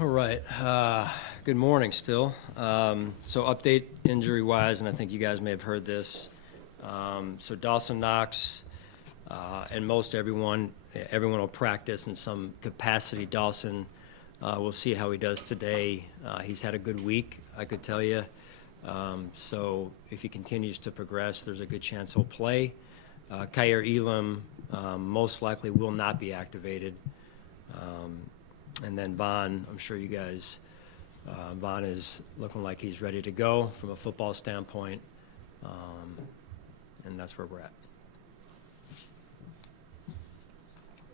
All right. Good morning still. So update injury-wise, and I think you guys may have heard this. So Dawson Knox and most everyone will practice in some capacity. Dawson, we'll see how he does today. He's had a good week, I could tell you. So if he continues to progress, there's a good chance he'll play. Kyer Elam most likely will not be activated. And then Vaughn, I'm sure you guys, Vaughn is looking like he's ready to go from a football standpoint, and that's where we're at. Is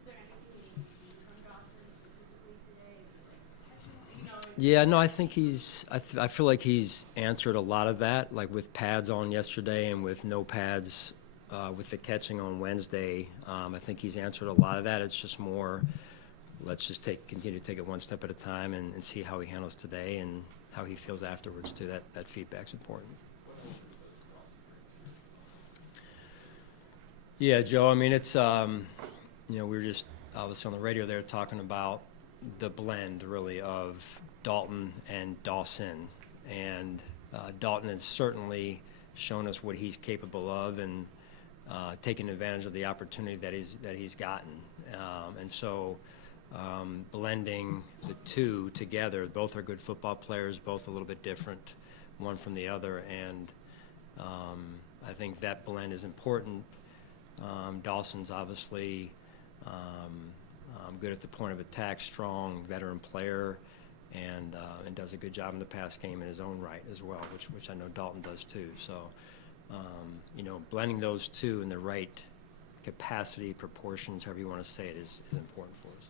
there anything we need to see from Dawson specifically today? Is it like catching? Yeah, no, I think I feel like he's answered a lot of that, like with pads on yesterday and with no pads with the catching on Wednesday. I think he's answered a lot of that. It's just more, let's just continue to take it one step at a time and see how he handles today and how he feels afterwards too. That feedback's important. Yeah, Joe, I mean, it's, we were just obviously on the radio there talking about the blend really of Dalton and Dawson. And Dalton has certainly shown us what he's capable of and taking advantage of the opportunity that he's gotten. And so blending the two together, both are good football players, both a little bit different, one from the other. And I think that blend is important. Dawson's obviously good at the point of attack, strong veteran player, and does a good job in the pass game in his own right as well, which I know Dalton does too. So, blending those two in the right capacity, proportions, however you want to say it, is important for us.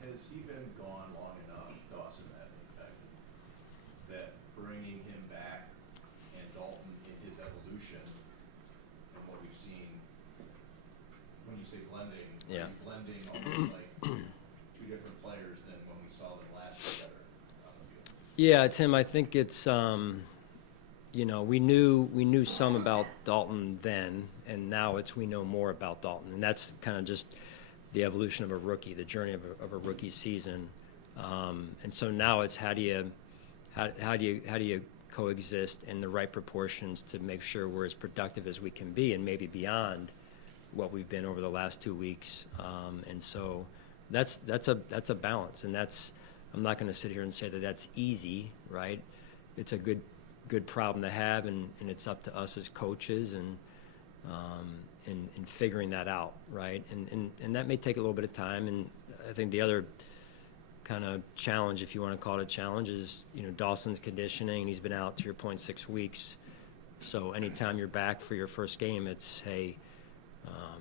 Has he been gone long enough, Dawson, that bringing him back and Dalton in his evolution and what we've seen, when you say blending, Yeah. are you blending almost like two different players than when we saw them last together on the field? Yeah, Tim, I think it's, we knew some about Dalton then, and now we know more about Dalton, and that's kind of just the evolution of a rookie, the journey of a rookie season, and so now it's how do you coexist in the right proportions to make sure we're as productive as we can be, and maybe beyond what we've been over the last 2 weeks, and so that's a balance, and I'm not going to sit here and say that that's easy, right? It's a good problem to have, and it's up to us as coaches and figuring that out, right? And that may take a little bit of time. And I think the other kind of challenge, if you want to call it a challenge, is Dawson's conditioning. He's been out, to your point, 6 weeks. So anytime you're back for your first game, it's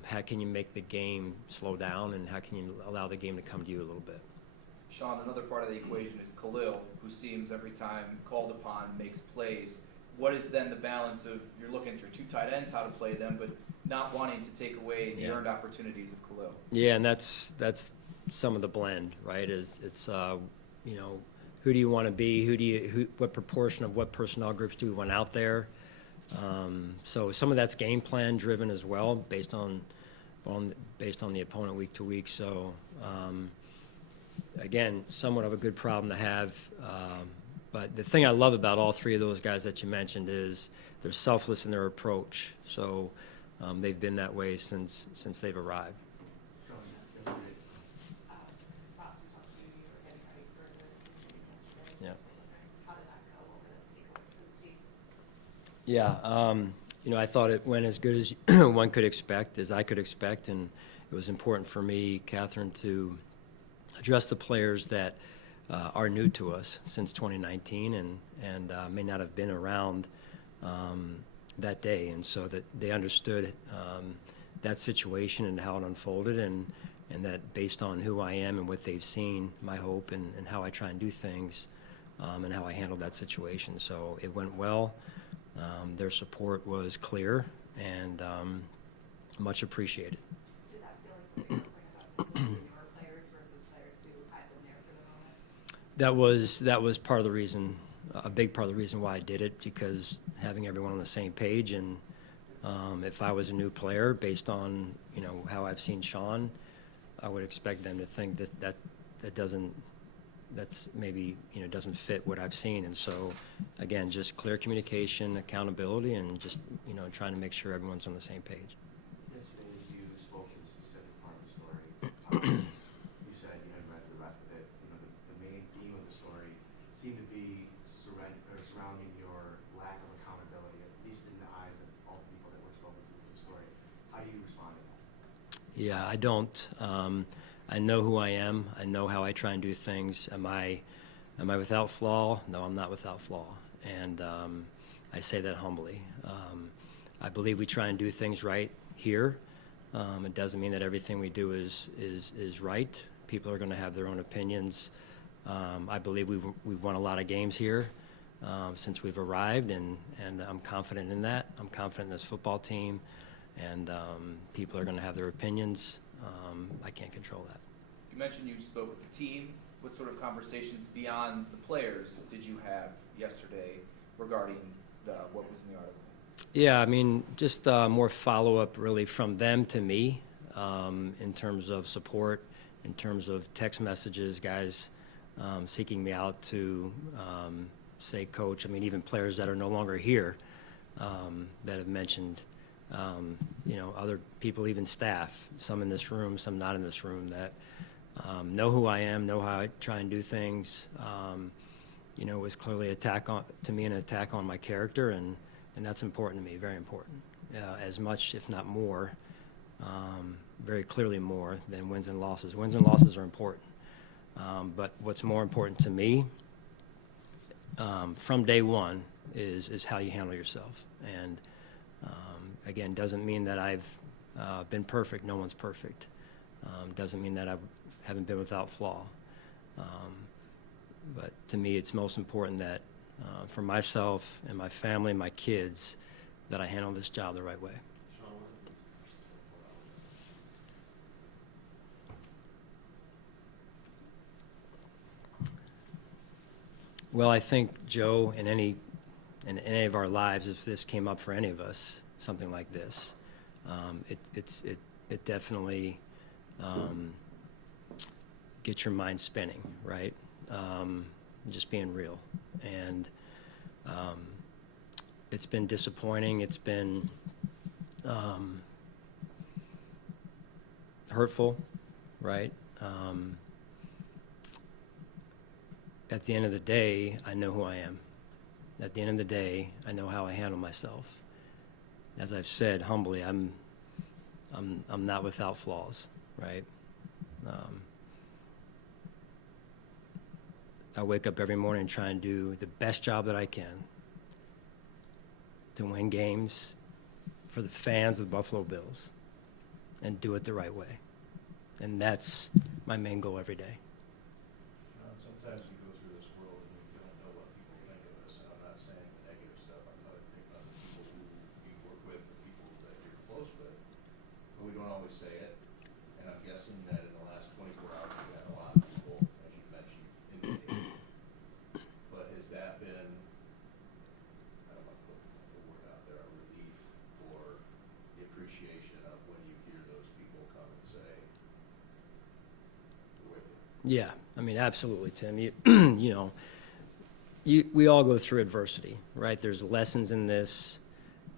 how can you make the game slow down, and how can you allow the game to come to you a little bit? Sean, another part of the equation is Khalil, who seems every time called upon makes plays. What is then the balance of you're looking at your two tight ends, how to play them, but not wanting to take away the earned opportunities of Khalil? Yeah, and that's some of the blend, right? It's who do you want to be? What proportion of what personnel groups do we want out there? So some of that's game plan driven as well, based on the opponent week to week. So again, somewhat of a good problem to have. But the thing I love about all three of those guys that you mentioned is they're selfless in their approach. So they've been that way since they've arrived. Yeah. Yeah. I thought it went as good as one could expect, as I could expect, and it was important for me, Catherine, to address the players that are new to us since 2019 and may not have been around that day, and so that they understood that situation and how it unfolded, and that based on who I am and what they've seen, my hope and how I try and do things, and how I handled that situation. So it went well. Their support was clear and much appreciated. Did that feel like you were newer players versus players who had been there for the moment? That was part of the reason, a big part of the reason why I did it, because having everyone on the same page, and if I was a new player, based on how I've seen Sean, I would expect them to think that that's maybe, doesn't fit what I've seen. And so, again, just clear communication, accountability, and just, trying to make sure everyone's on the same page. Yesterday, you spoke to the specific part of the story. You said you hadn't read the rest of it. The main theme of the story seemed to be surrounding your lack of accountability, at least in the eyes of all the people that were spoken to in the story. How do you respond to that? Yeah, I don't. I know who I am. I know how I try and do things. Am I without flaw? No, I'm not without flaw. And I say that humbly. I believe we try and do things right here. It doesn't mean that everything we do is right. People are going to have their own opinions. I believe we've won a lot of games here since we've arrived, and I'm confident in that. I'm confident in this football team, and people are going to have their opinions. I can't control that. You mentioned you spoke with the team. What sort of conversations beyond the players did you have yesterday regarding what was in the article? Yeah, I mean, just more follow-up really from them to me in terms of support, in terms of text messages, guys seeking me out to say, Coach, I mean, even players that are no longer here that have mentioned, other people, even staff, some in this room, some not in this room, that know who I am, know how I try and do things. It was clearly an attack on my character, and that's important to me, very important. As much, if not more, very clearly more than wins and losses. Wins and losses are important. But what's more important to me from day one is how you handle yourself. And again, doesn't mean that I've been perfect. No one's perfect. Doesn't mean that I haven't been without flaw. But to me, it's most important that for myself and my family and my kids, that I handle this job the right way. Well, I think, Joe, in any of our lives, if this came up for any of us, something like this, it definitely gets your mind spinning, right? Just being real. And it's been disappointing. It's been hurtful, right? At the end of the day, I know who I am. At the end of the day, I know how I handle myself. As I've said humbly, I'm not without flaws, right? I wake up every morning and try and do the best job that I can to win games for the fans of the Buffalo Bills and do it the right way. And that's my main goal every day. Sometimes you go through this world and you don't know what people think of us, and I'm not saying the negative stuff. I'm talking about the people who you work with, the people that you're close with, but we don't always say it. And I'm guessing that in the last 24 hours, we've had a lot of people, as you mentioned, indicating. But has that been, I don't want to put the word out there, a relief or the appreciation of when you hear those people come and say, we're with you? Yeah, I mean, absolutely, Tim. We all go through adversity, right? There's lessons in this.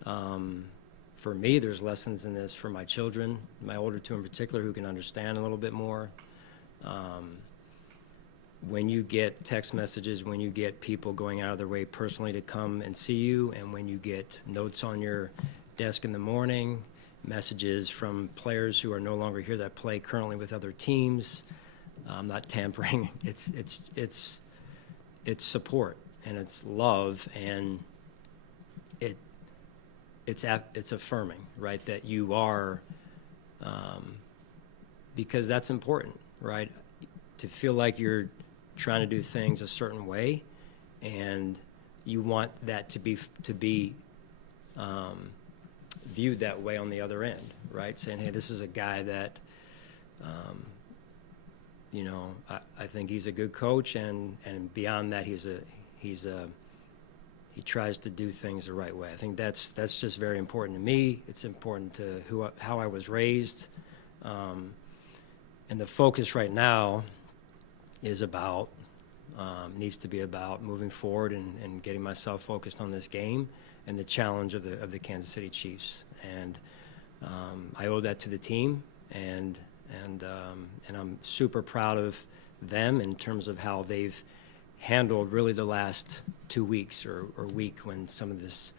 For me, there's lessons in this for my children, my older two in particular, who can understand a little bit more. When you get text messages, when you get people going out of their way personally to come and see you, and when you get notes on your desk in the morning, messages from players who are no longer here that play currently with other teams, I'm not tampering. It's support, and it's love, and it's affirming, right? That you are, because that's important, right? To feel like you're trying to do things a certain way, and you want that to be viewed that way on the other end, right? Saying, hey, this is a guy that, I think he's a good coach, and beyond that, he tries to do things the right way. I think that's just very important to me. It's important to how I was raised, and the focus right now is about Needs to be about moving forward and getting myself focused on this game and the challenge of the Kansas City Chiefs. And I owe that to the team, and I'm super proud of them in terms of how they've handled really the last 2 weeks or week when some of this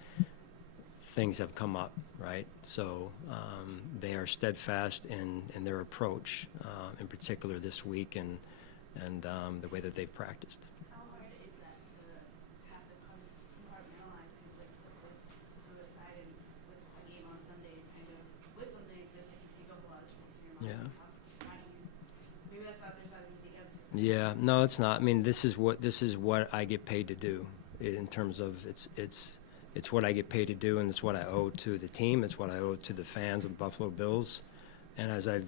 things have come up, right? So they are steadfast in their approach, in particular this week, and the way that they've practiced. How hard is that to have to compartmentalize, because like put this to the side and with a game on Sunday, kind of with something like this that can take up a lot of space in your mind? Yeah. How do you, maybe that's not, there's not an easy answer. Yeah, no, it's not. I mean, this is what I get paid to do. In terms of it's what I get paid to do, and it's what I owe to the team. It's what I owe to the fans of the Buffalo Bills. And as I've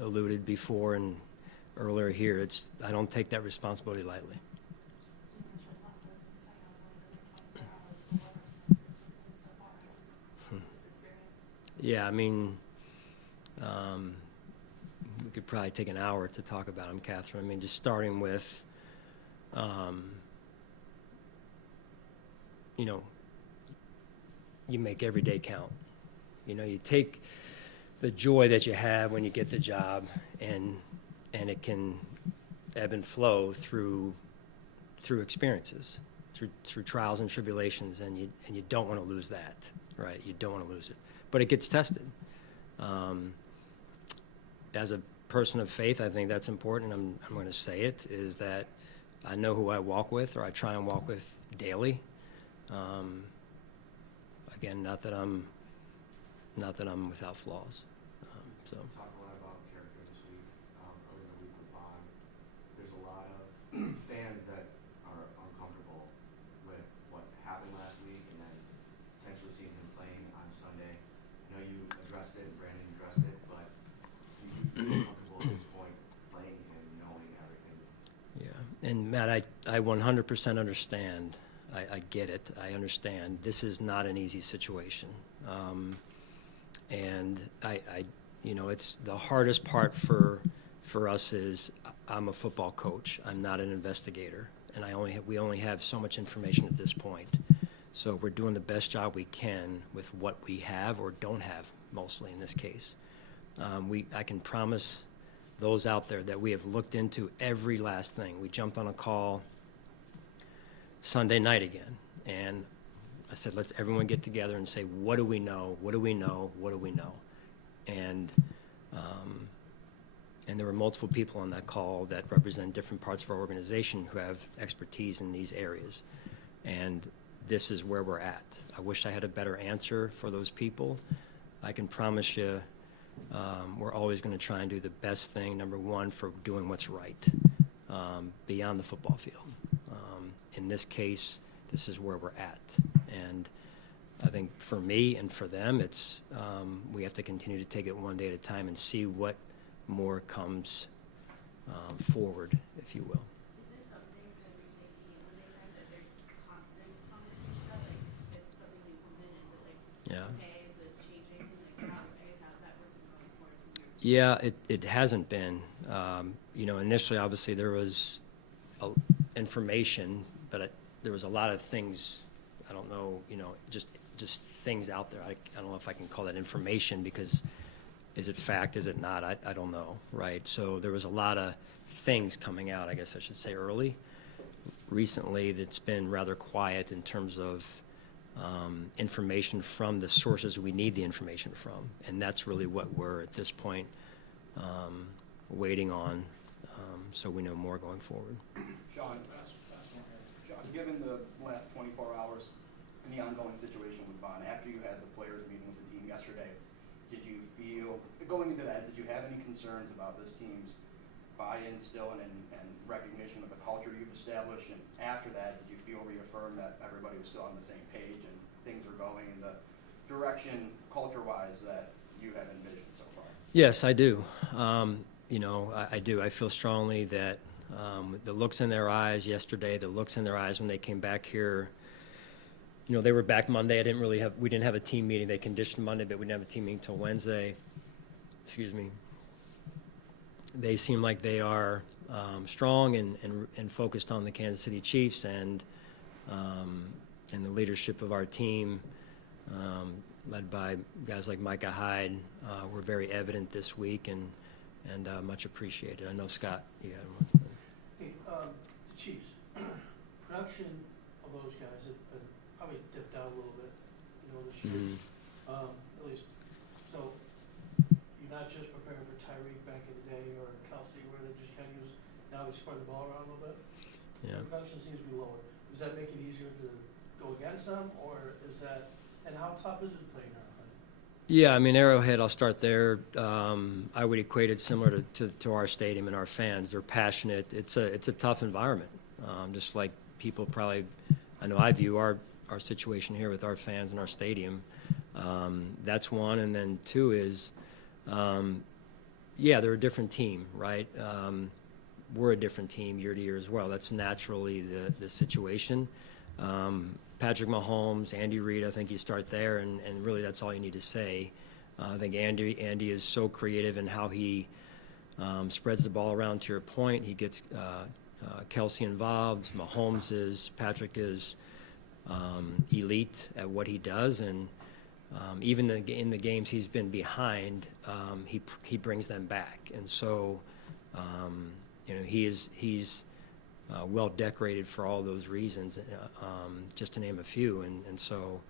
alluded before and earlier here, I don't take that responsibility lightly. Yeah, I mean, we could probably take an hour to talk about them, Catherine. I mean, just starting with, you make every day count. You take the joy that you have when you get the job, and it can ebb and flow through experiences, through trials and tribulations, and you don't want to lose that, right? You don't want to lose it, but it gets tested. As a person of faith, I think that's important. I'm going to say it, is that I know who I walk with, or I try and walk with daily. Again, not that I'm without flaws. So. Talked a lot about character this week, earlier in the week with Bond. There's a lot of fans that are uncomfortable with what happened last week and then potentially seeing him playing on Sunday. I know you addressed it, and Brandon addressed it, but do you feel comfortable at this point playing and knowing everything? Yeah, and Matt, I 100% understand. I get it. I understand. This is not an easy situation. And it's the hardest part for us is I'm a football coach. I'm not an investigator, and we only have so much information at this point. So we're doing the best job we can with what we have or don't have, mostly in this case. I can promise those out there that we have looked into every last thing. We jumped on a call Sunday night again, and I said, let's everyone get together and say, what do we know? What do we know? What do we know? And there were multiple people on that call that represent different parts of our organization who have expertise in these areas. And this is where we're at. I wish I had a better answer for those people. I can promise you we're always going to try and do the best thing, number one, for doing what's right beyond the football field. In this case, this is where we're at. And I think for me and for them, it's we have to continue to take it one day at a time and see what more comes forward, if you will. Is this something that we say to you when they come, that there's constant conversation about, like, if something new comes in, is it like, Yeah. okay, is this changing? Like, how's that working going forward from your Yeah, it hasn't been. Initially, obviously, there was information, but there was a lot of things, I don't know, just things out there. I don't know if I can call that information, because is it fact, is it not? I don't know, right? So there was a lot of things coming out, I guess I should say, early. Recently, it's been rather quiet in terms of information from the sources we need the information from. And that's really what we're, at this point, waiting on, so we know more going forward. Sean, given the last 24 hours and the ongoing situation with Vaughn, after you had the players meeting with the team yesterday, did you feel, going into that, did you have any concerns about this team's buy-in still and recognition of the culture you've established? And after that, did you feel reaffirmed that everybody was still on the same page and things are going in the direction, culture-wise, that you have envisioned so far? Yes, I do. I do. I feel strongly that the looks in their eyes yesterday, the looks in their eyes when they came back here, they were back Monday. We didn't have a team meeting. They conditioned Monday, but we didn't have a team meeting until Wednesday. Excuse me. They seem like they are strong and focused on the Kansas City Chiefs and the leadership of our team, led by guys like Micah Hyde, were very evident this week and much appreciated. I know, Scott, you had one. Hey, the Chiefs, production of those guys have probably dipped out a little bit, this year. Mhm. At least, so you're not just preparing for Tyreek back in the day or Kelsey, where they just kind of use, now they spread the ball around a little bit. Yeah. Production seems to be lower. Does that make it easier to go against them, or is that, and how tough is it playing now? Yeah, I mean, Arrowhead, I'll start there. I would equate it similar to our stadium and our fans. They're passionate. It's a tough environment, just like people probably, I know I view our situation here with our fans and our stadium. That's one, and then two is, yeah, they're a different team, right? We're a different team year to year as well. That's naturally the situation. Patrick Mahomes, Andy Reid, I think you start there, and really that's all you need to say. I think Andy is so creative in how he spreads the ball around, to your point. He gets Kelsey involved. Patrick is elite at what he does, and even in the games he's been behind, he brings them back. And so, he's well decorated for all those reasons, just to name a few. And so,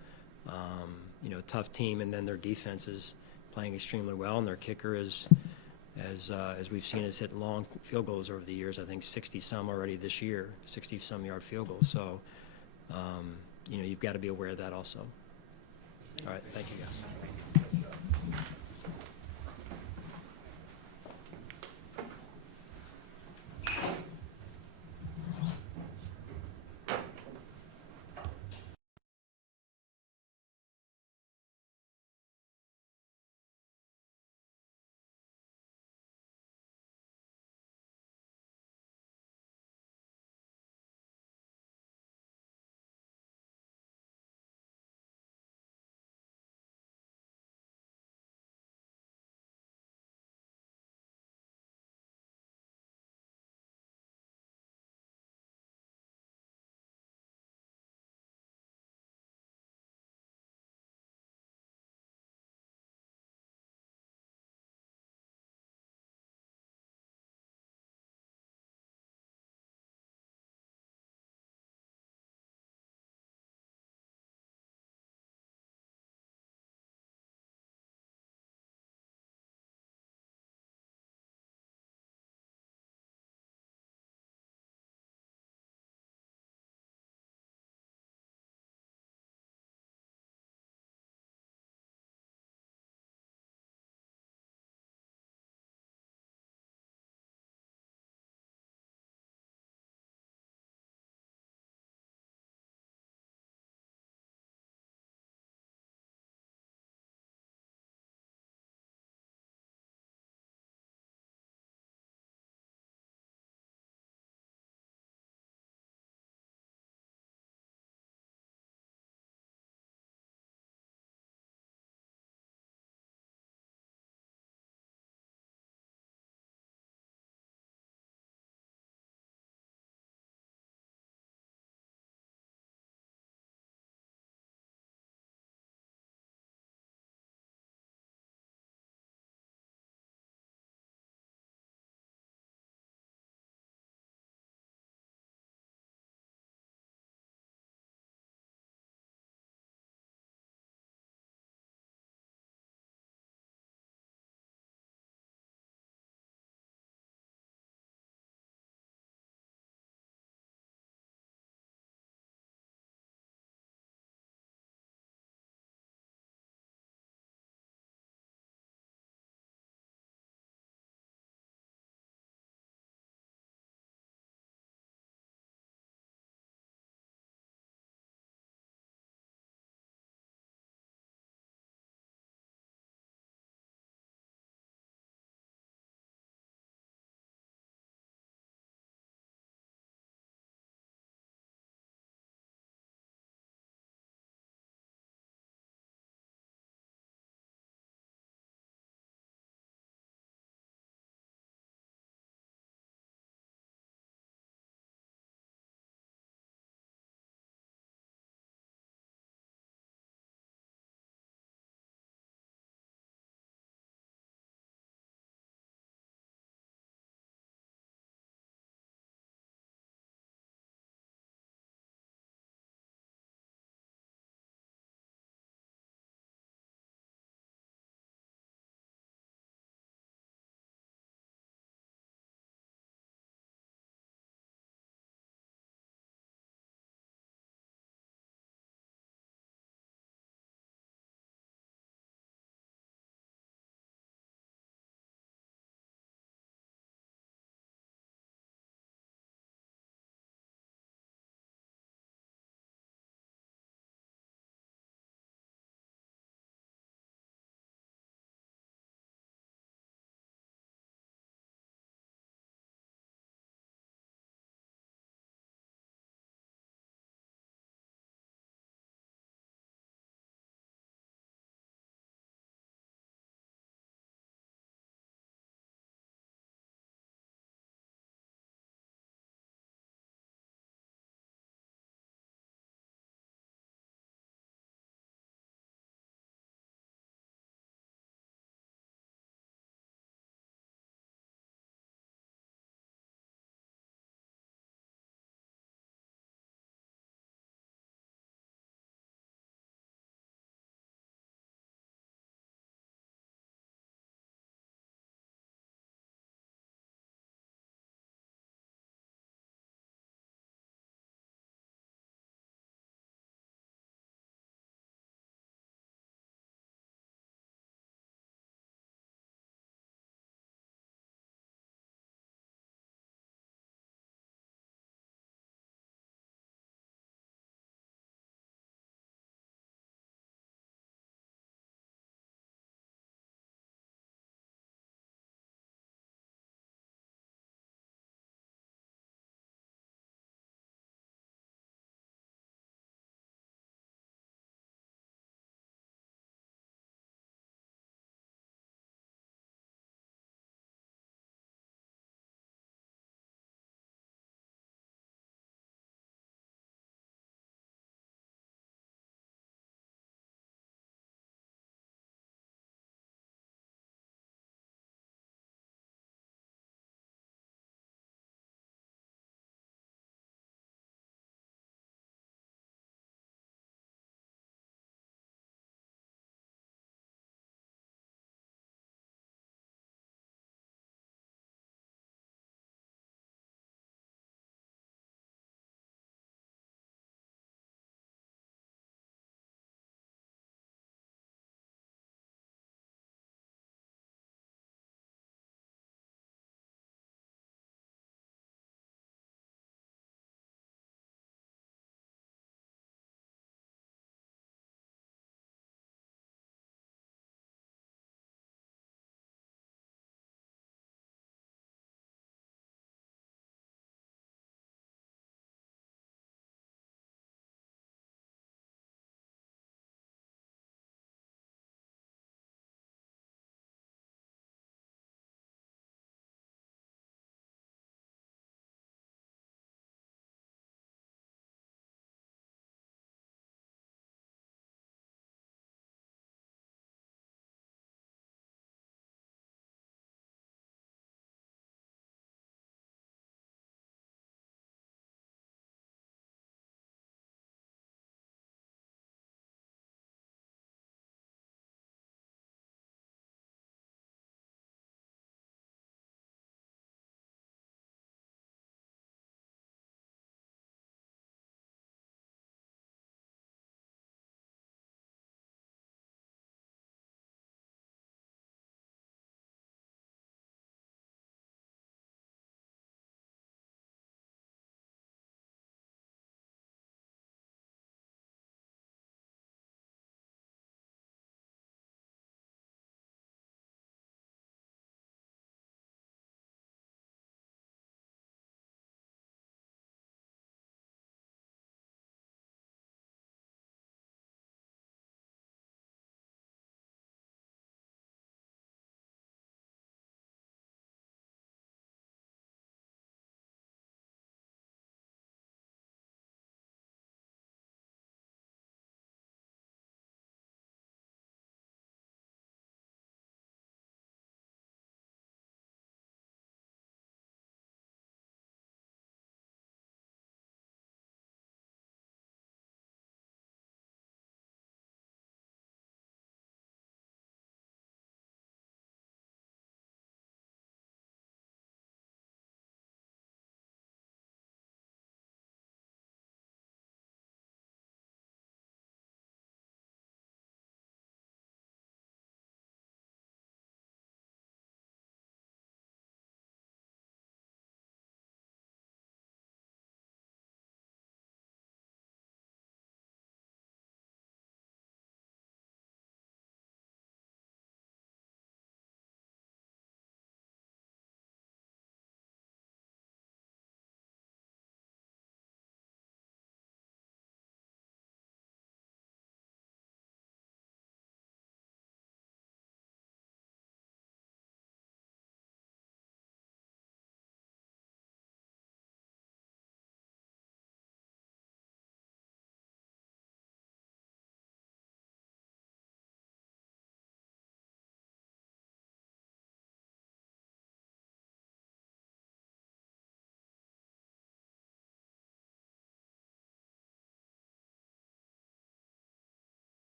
tough team, and then their defense is playing extremely well, and their kicker is, as we've seen, has hit long field goals over the years. I think 60-some already this year, 60-some yard field goals. So, you've got to be aware of that also. All right, thank you, guys.